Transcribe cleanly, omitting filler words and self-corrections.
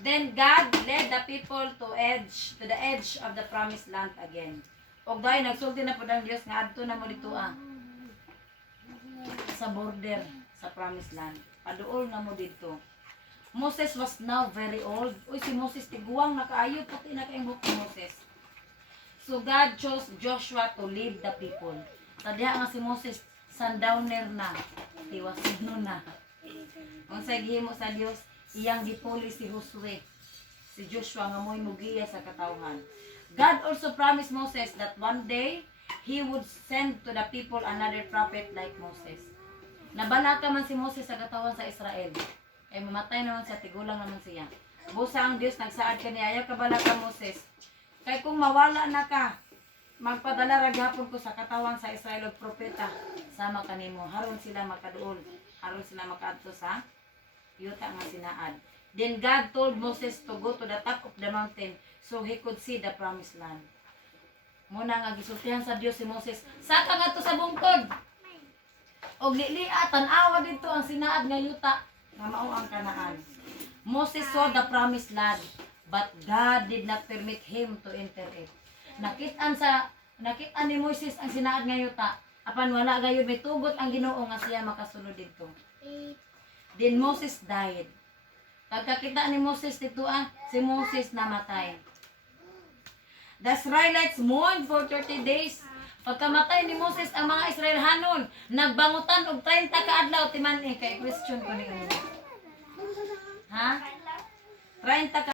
Then God led the people to the edge of the promised land again. Og dahil nagsulti na po ng Diyos nga adto na mo dito sa border sa promised land. Paduol na mo dito. Moses was now very old. Uy, si Moses tiguang na kaayo, puti na kayong buhok ni Moses. So God chose Joshua to lead the people. Tadya nga si Moses sundowner na. Tiwasino na. Kung sa gihimo sa Dios, iyang gipuli si Josue. Si Joshua nga mo'y mugiya sa katawhan. God also promised Moses that one day, He would send to the people another prophet like Moses. Nabalaka man si Moses sa katawan sa Israel. Ay mamatay naman siya, tigulang naman siya. Busa ang Diyos, nagsaad ka niya, ayaw kabalaka Moses. Kaya kung mawala na ka, magpadala raghapon ko sa katawan sa Israel og propeta, sama kanimo, haron sila makaduol, haron sila makaadto sa yuta nga sinaad. Then God told Moses to go to the top of the mountain so he could see the promised land. Muna nga gisultihan sa Dios si Moses, saka nga to sa bungtod. Og lilia tan-awa dito ang sinaad nga yuta nga mao ang Kanaan. Moses saw the promised land, but God did not permit him to enter it. Nakit-an ni Moses ang sinaad nga yuta, apan wala gayud may tugot ang Ginoo nga siya makasulod dito. Then Moses died. Pagkakita ni Moses dito si Moses namatay. The Israelites mourned for 30 days. Pagkamatay ni Moses ang mga Israelhanon, nagbangutan og 30 ka adlaw timan kay question ko ni Ha? 30 ka